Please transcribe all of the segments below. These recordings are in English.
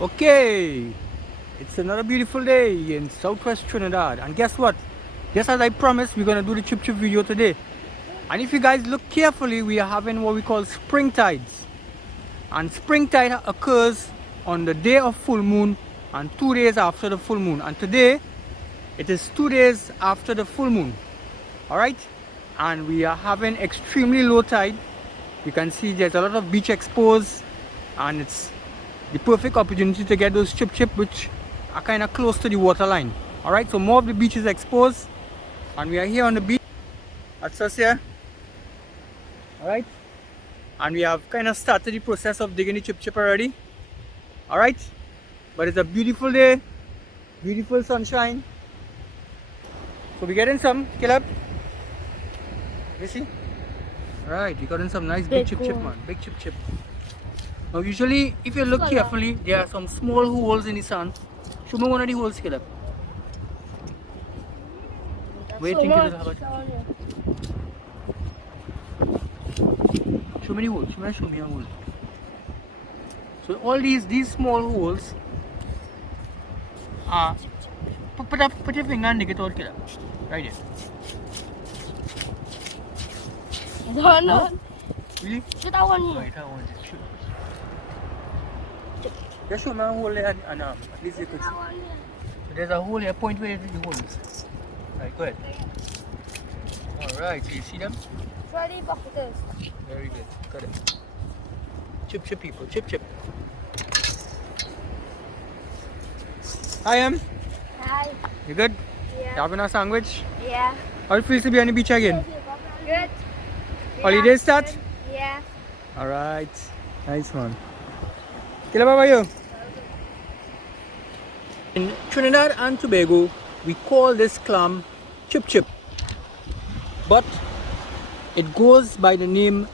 Okay, it's another beautiful day in southwest Trinidad, and guess what? Just as I promised, we're gonna do the chip chip video today. And if you guys look carefully, we are having what we call spring tides, and spring tide occurs on the day of full moon and 2 days after the full moon. And today it is 2 days after the full moon. All right, and we are having extremely low tide. You can see there's a lot of beach exposed, and it's the perfect opportunity to get those chip chip which are kind of close to the water line. All right, so more of the beach is exposed, and we are here on the beach. That's us here. All right, and we have kind of started the process of digging the chip chip already. All right, but it's a beautiful day, beautiful sunshine. So we're getting some, Caleb. You see? All right, we got in some nice big chip chip, man. Big chip chip. Now usually, if you look carefully, there are some small holes in the sand. Show me one of the holes, Caleb. Wait, think you have it. Show me the hole. Show me a hole. So all these small holes are. Put your finger and dig it out, Caleb. Right there. No. Really? Shoot that one here. Right, that one. Just show me a hole there and at least you could see. So there's a hole here, point where the hole is. Right, go ahead. Alright, so you see them? Ready, bucketers. Very good, got it. Chip chip people, chip chip. Hi Em. Hi. You good? Yeah. You having a sandwich? Yeah. How it feels to be on the beach again? Good. Holiday start? Yeah. Alright, nice one. Caleb, how are you? In Trinidad and Tobago, we call this clam chip chip, but it goes by the name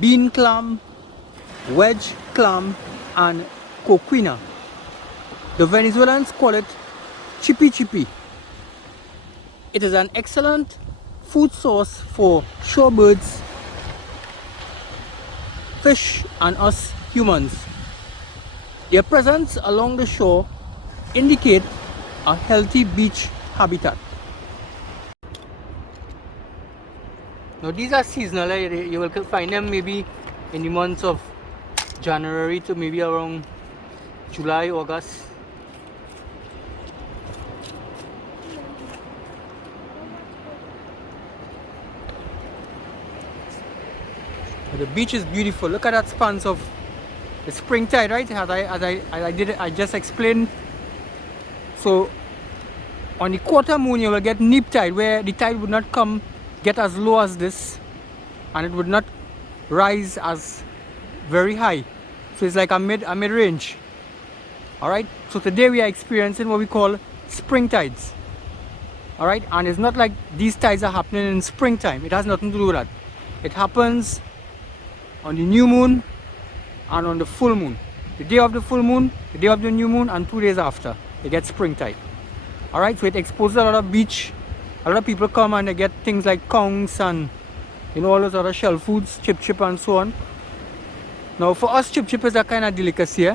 bean clam, wedge clam, and coquina. The Venezuelans call it chippy chippy. It is an excellent food source for shorebirds, fish, and us humans. Their presence along the shore indicate a healthy beach habitat. Now these are seasonal. You will find them maybe in the months of January to maybe around July, August. The beach is beautiful. Look at that spans of the spring tide, right? I just explained. So on the quarter moon you will get neap tide, where the tide would not get as low as this, and it would not rise as very high. So it's like a mid range. Alright, so today we are experiencing what we call spring tides. Alright, and it's not like these tides are happening in springtime. It has nothing to do with that. It happens on the new moon and on the full moon. The day of the full moon, the day of the new moon, and 2 days after, they get spring tide. Alright, so it exposes a lot of beach. A lot of people come and they get things like kongs and all those other shell foods, chip chip and so on. Now for us, chip chip is a kind of delicacy.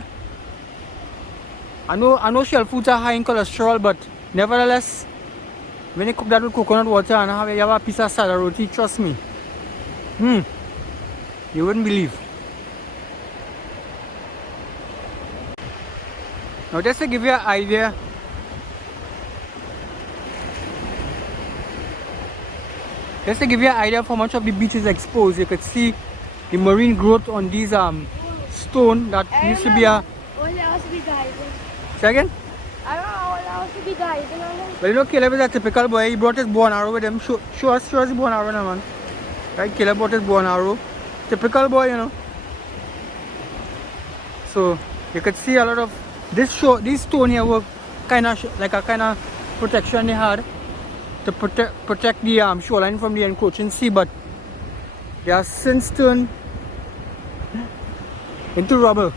I know shell foods are high in cholesterol, but nevertheless, when you cook that with coconut water and you have a piece of sadda roti, trust me, you wouldn't believe. Now just to give you an idea, of how much of the beach is exposed, you could see the marine growth on these stone that used to be a... Say again? I don't know how to be diving on it. Well, Caleb is a typical boy. He brought his bow and arrow with him. Show us the bow and arrow now, man. Right, Caleb brought his bow and arrow. Typical boy, So you could see a lot of these stone here were kind of protection they had to protect the shoreline from the encroaching sea, but they are since turned into rubble.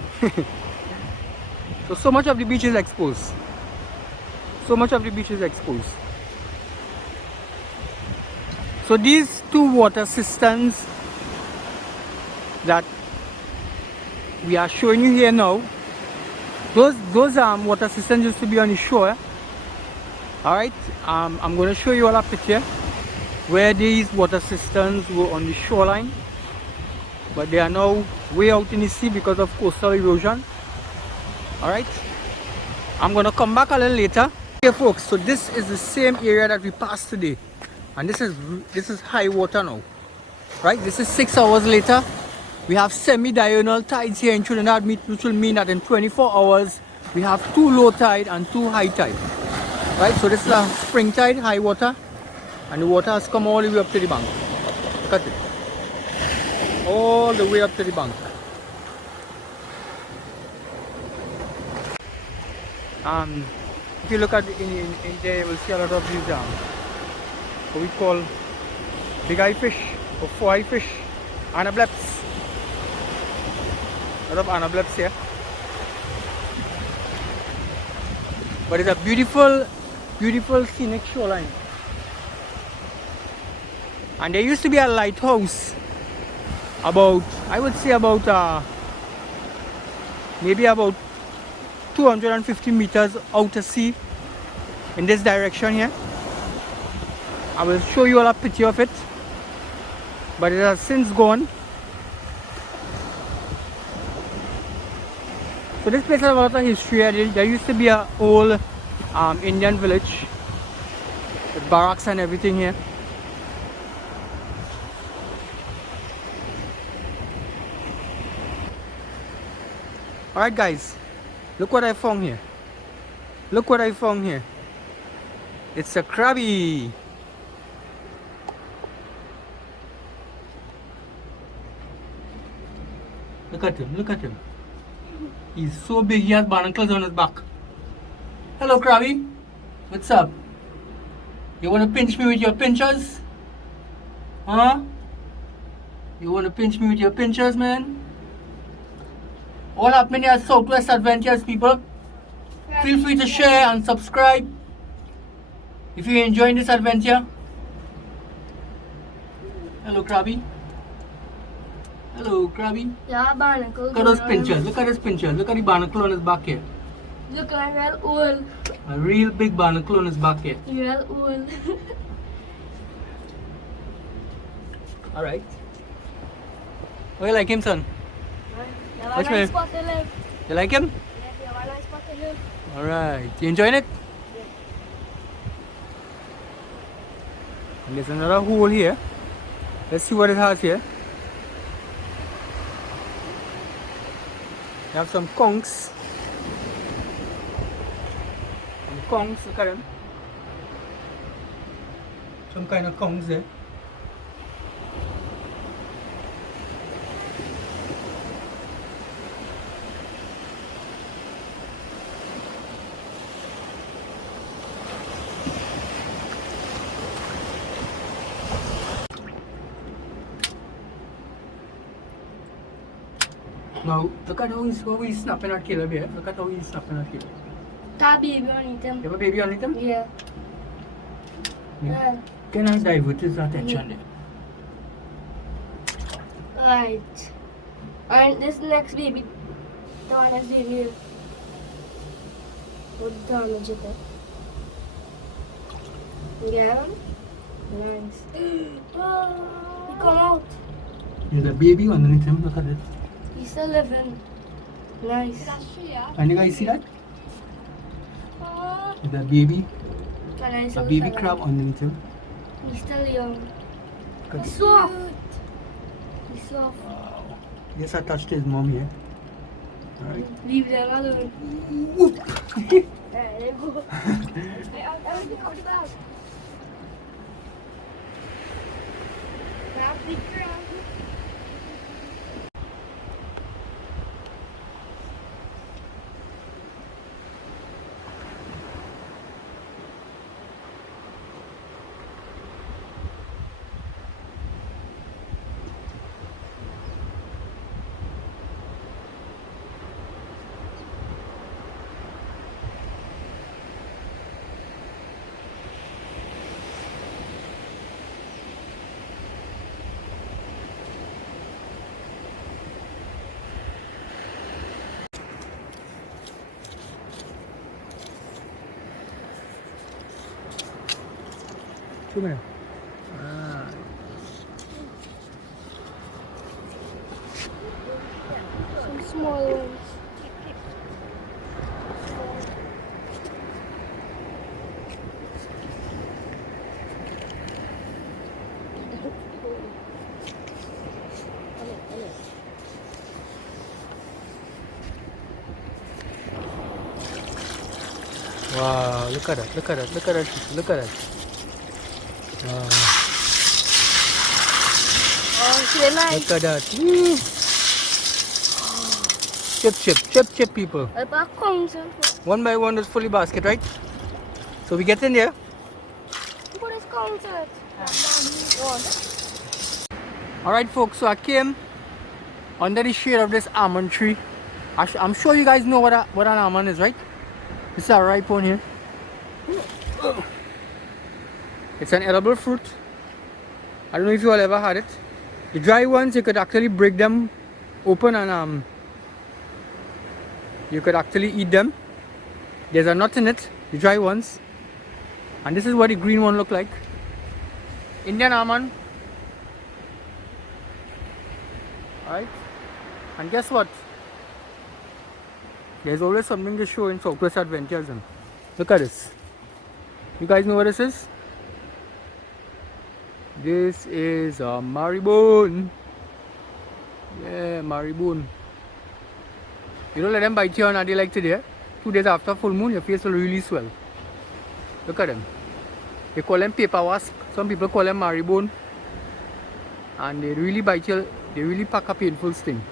So much of the beach is exposed. So these two water cisterns that we are showing you here now Those water systems used to be on the shore. All right. I'm going to show you all a picture where these water systems were on the shoreline, but they are now way out in the sea because of coastal erosion. All right. I'm going to come back a little later. Okay, folks. So this is the same area that we passed today, and this is high water now. Right. This is 6 hours later. We have semi-diurnal tides here in Trinidad, which will mean that in 24 hours we have 2 low tide and 2 high tide. Right, so this is a spring tide, high water, and the water has come all the way up to the bank. Look at it. All the way up to the bank. If you look at in there, you will see a lot of these what we call big eye fish or 4-eye fish, anableps. A lot of anableps here. But it's a beautiful scenic shoreline. And there used to be a lighthouse about, I would say about maybe about 250 meters out to sea in this direction here. I will show you all a picture of it, but it has since gone. So this place has a lot of history. There used to be an old Indian village with barracks and everything here. Alright guys, look what I found here. Look what I found here. It's a crabby. Look at him, look at him. He's so big, he has barnacles on his back. Hello, Krabby. What's up? You want to pinch me with your pinchers? Huh? You want to pinch me with your pinchers, man? All happening here at Southwest Adventures, people. Feel free to share and subscribe if you're enjoying this adventure. Hello, Krabby. Hello, Krabby. Yeah, barnacle. Look at those pinchers. Look at his pinchers. Look at the barnacle on his back here. Look like real old. A real big barnacle on his back here. Real old. Alright. Oh, you like him, son? Which way? nice spot to live. You like him? Yes, you have a nice spot to live. Alright. You enjoying it? Yeah. And there's another hole here. Let's see what it has here. You have some conchs. Some conchs, look at them. Some kind of conchs there. Now, look at how he's snapping at killer bear. Look at how he's snapping at killer. That baby on him. You have a baby on him? Yeah. Yeah. Can I divert his attention there? Right. And this next baby, the one that's doing here. Would damage it. You get him? Nice. Oh, he come out. There's a baby underneath him. Look at it. He's still living. Nice. Can you guys see that? There's a baby. A baby crab underneath him. He's still young. Look at He's it. soft. He's soft. Wow. Yes, I touched his mom here. Alright. Leave them alone. There you go. Everything out the bag. Now, big crab. Show me. Ah. Some small ones. Wow, look at that, look at that, look at that, look at that. Wow. Oh, see the knife. Look at that. Woo. Chip, chip, chip, chip, people. One by one is fully basket, right? So we get in there. What is counted? Alright folks, so I came under the shade of this almond tree. I'm sure you guys know what an almond is, right? This is a ripe one here. It's an edible fruit. I don't know if you all ever had it. The dry ones, you could actually break them open and you could actually eat them. There's a nut in it, the dry ones. And this is what the green one look like. Indian almond. Alright. And guess what? There's always something to show in Southwest Adventures. And look at this. You guys know what this is? This is a maribone. Yeah, maribone. You don't let them bite you on a day like today. 2 days after full moon, your face will really swell. Look at them. They call them paper wasp. Some people call them maribone. And they really bite you. They really pack a painful sting.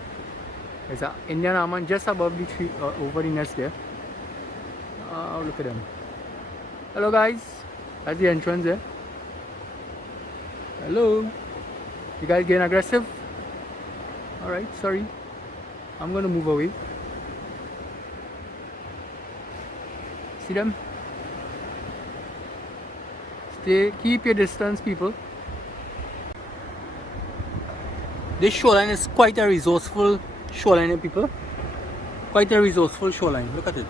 There's an Indian almond just above the tree, over the nest there. Oh, look at them. Hello guys. That's the entrance there. Hello. You guys getting aggressive? Alright, sorry. I'm gonna move away. See them? Keep your distance, people. This shoreline is quite a resourceful shoreline, people. Quite a resourceful shoreline. Look at it.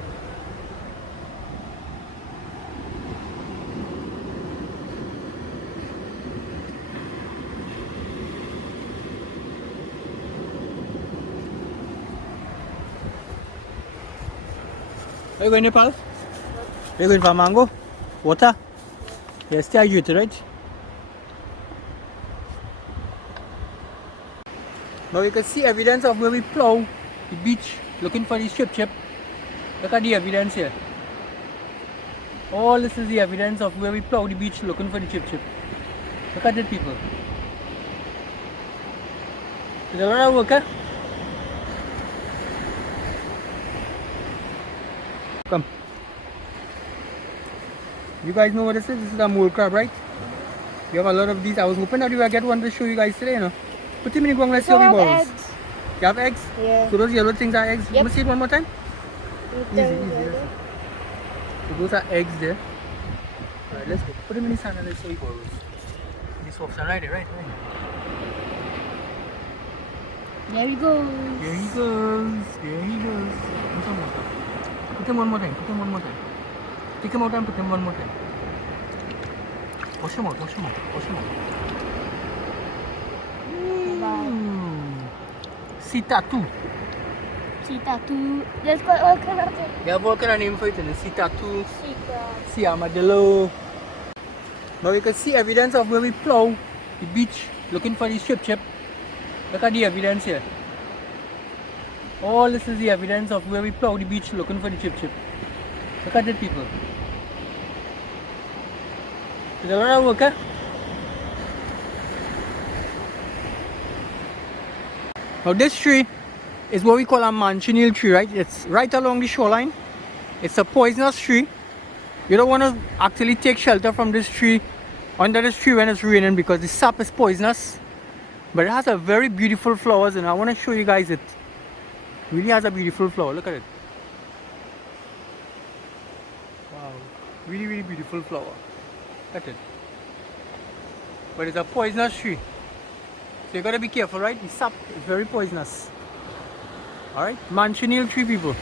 Are you going, Nepal? Are you going for mango? Water? Yes, stay hydrated, right? Now you can see evidence of where we plow the beach looking for the chip. Look at the evidence here. All this is the evidence of where we plow the beach looking for the chip. Look at it, people. There's a lot of work, eh? Come. You guys know what this is? This is a mole crab, right? We have a lot of these. I was hoping that we would get one to show you guys today, you know. Put them in the let's see how we balls. Eggs. You have eggs? Yeah. So those yellow things are eggs? Yep. Let me see it one more time. Easy. So those are eggs there. Alright, let's go. Put them in the sand and let's see how we balls. This soft sand right there, right? There he goes. There he goes. There he goes. Put them one more time. Put them one more time. Take him out and put him one more time. Wash him out, wash him out, wash him out. See tattoo. Let's go. They have all kind of name for it. See tattoo. See armadillo. Now you can see evidence of where we plow the beach looking for the chip. Look at the evidence here. All this is the evidence of where we plow the beach looking for the chip. Look at it, people. There's a lot of work, eh? Now this tree is what we call a manchineel tree, right? It's right along the shoreline. It's a poisonous tree. You don't want to actually take shelter from this tree, under this tree when it's raining, because the sap is poisonous. But it has a very beautiful flowers, and I want to show you guys it. It really has a beautiful flower. Look at it. Wow. Really, really beautiful flower. Look at it. But it's a poisonous tree. So you gotta be careful, right? The sap is very poisonous. Alright? Manchineel tree, people.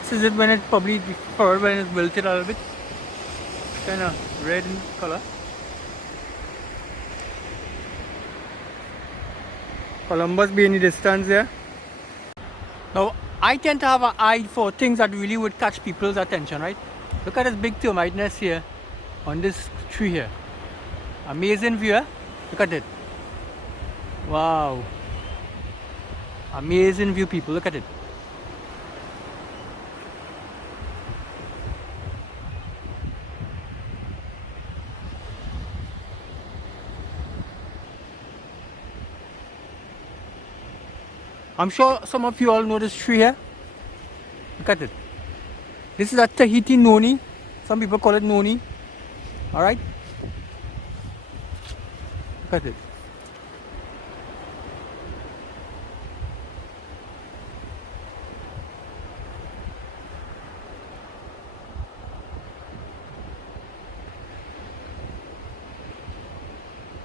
This is it when it's probably deferred, when it's wilted a little bit. kind of red in color. Columbus Bay in the distance there. Now, I tend to have an eye for things that really would catch people's attention, right? Look at this big termite nest here on this tree here. Amazing view, eh? Look at it. Wow. Amazing view, people. Look at it. I'm sure some of you all know this tree here. Look at it. This is a Tahiti noni. Some people call it noni. Alright? Look at it.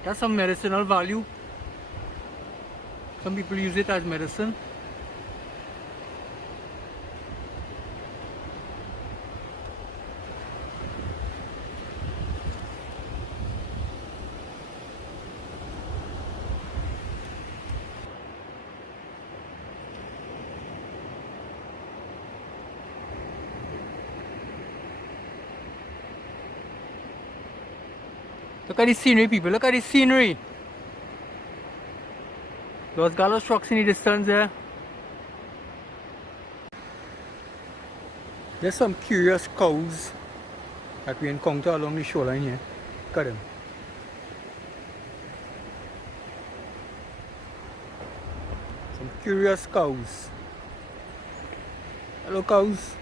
That's some medicinal value. Some people use it as medicine. Look at the scenery, people. Look at the scenery. Los Galos trucks in the distance there. There's some curious cows that we encounter along the shoreline here. Look at them. Some curious cows. Hello cows.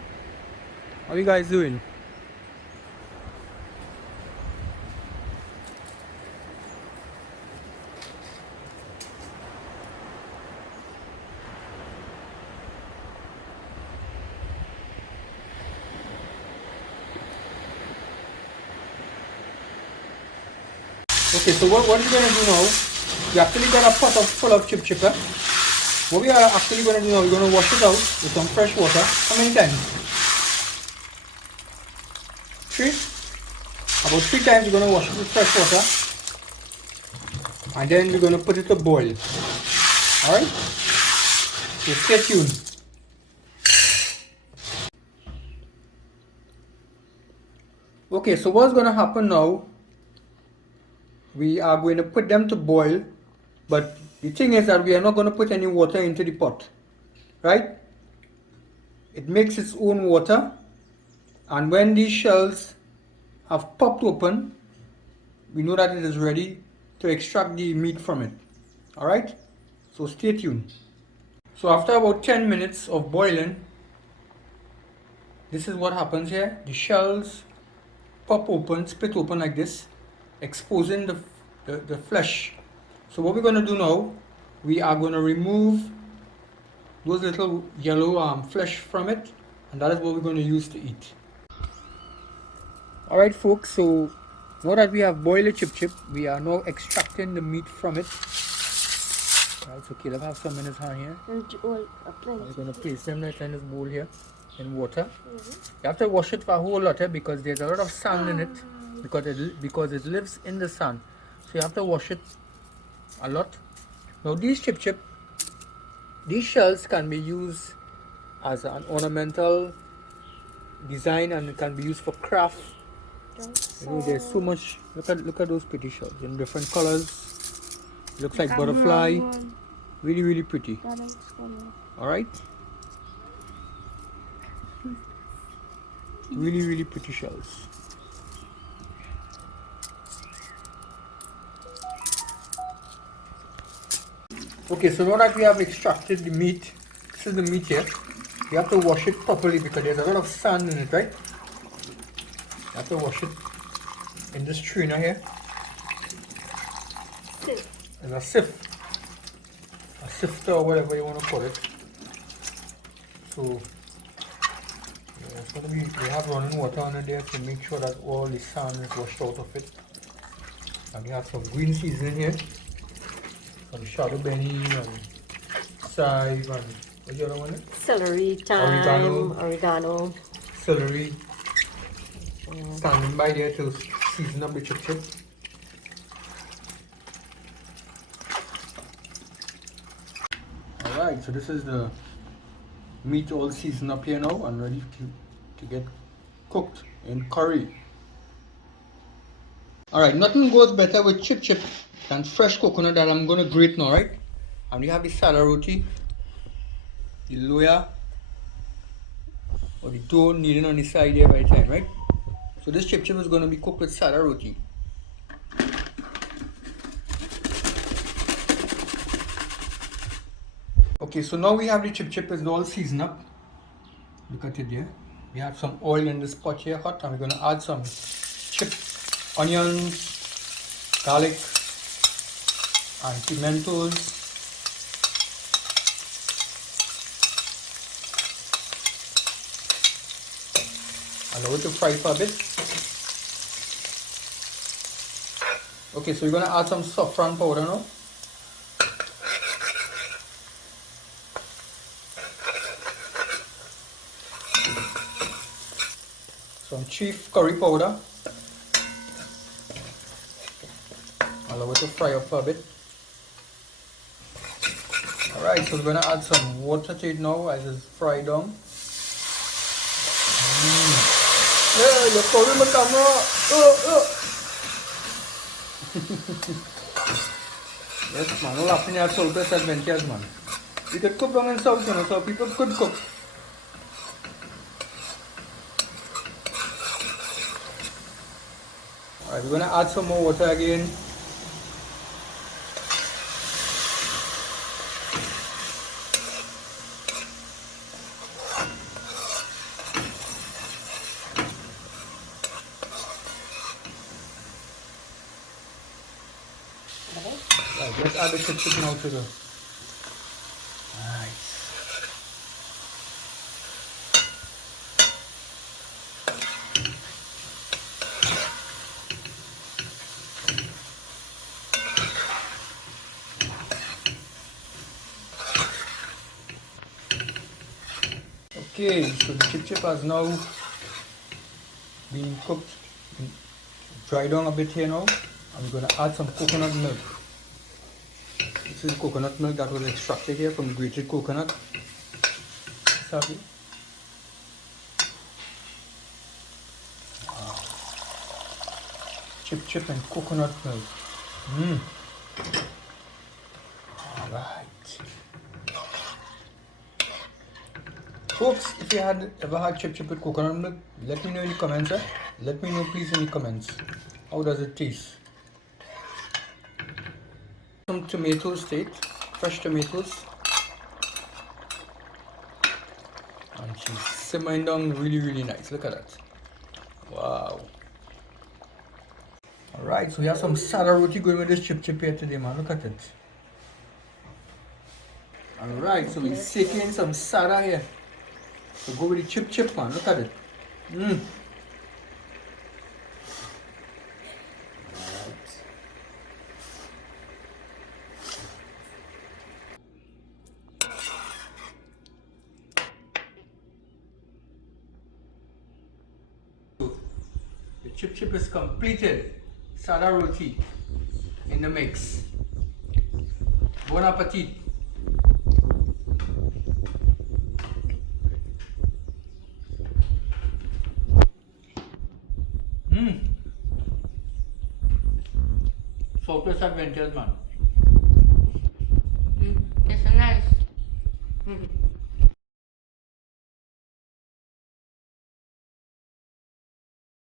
How you guys doing? Okay, so what we're going to do now, we actually got a pot full of chip chipper. What we are actually going to do now, we're going to wash it out with some fresh water. How many times? 3? About 3 times we're going to wash it with fresh water. And then we're going to put it to boil. Alright? So stay tuned. Okay, so what's going to happen now, we are going to put them to boil, but the thing is that we are not going to put any water into the pot, right? It makes its own water, and when these shells have popped open, we know that it is ready to extract the meat from it. Alright? So stay tuned. So after about 10 minutes of boiling, this is what happens here. The shells pop open, split open like this, exposing the flesh. So what we're going to do now, we are going to remove those little yellow flesh from it, and that is what we're going to use to eat. Alright folks, so now that we have boiled the chip, we are now extracting the meat from it. Alright, so Caleb have some in his hand here. We're going to place them right in this bowl here in water. You have to wash it for a whole lot here because there's a lot of sand in it. Because it lives in the sun, so you have to wash it a lot. Now these these shells can be used as an ornamental design, and it can be used for craft. You know, there's so much. Look at those pretty shells in different colors. Looks like butterfly. Really, really pretty. All right. Really, really pretty shells. Okay, so now that we have extracted the meat, this is the meat here. You have to wash it properly because there's a lot of sand in it, right? You have to wash it in this strainer here. There's a sifter or whatever you want to call it. So it's going to be, we have running water under there to make sure that all the sand is washed out of it. And we have some green seasoning here. Some shadow benny and chive and what's the other one? Celery, thyme, oregano. Celery. standing by there to season up the chip chip. Alright, so this is the meat all seasoned up here now and ready to get cooked in curry. Alright, nothing goes better with chip chip than fresh coconut that I'm going to grate now, right? And we have the sadda roti, the loya, or the dough kneading on the side there by the time, right? So this chip chip is going to be cooked with sadda roti. Okay, so now we have the chip chip is all seasoned up. Look at it there. We have some oil in this pot here hot, and we're going to add some chipped onions, garlic, and pimentos. Allow it to fry for a bit. Okay, so we're going to add some saffron powder now. Some chief curry powder. Allow it to fry up for a bit. Alright, so we're going to add some water to it now as it's fried down. Yeah, you're calling my camera. Yes, man, we're laughing at Southwest Adventures, man. We could cook down in South, you know, so people could cook. Alright, we're going to add some more water again. Right, let's add the chicken now to the... Nice. Okay, so the chip has now been cooked, dried down a bit here now. I'm going to add some coconut milk. This is coconut milk that was extracted here from grated coconut. Sorry. Wow. Chip and coconut milk. Alright. Folks, if you ever had chip with coconut milk, let me know in the comments. Let me know please in the comments. How does it taste? Some tomatoes to it, fresh tomatoes. And she's simmering down really nice. Look at that. Wow. Alright, so we have some sadda roti going with this chip here today, man. Look at it. Alright, so we're seeking some sadda here. So go with the chip, man. Look at it. The chip is completed. Sadda roti in the mix. Bon appetit. Southwest Adventures, man. It's nice.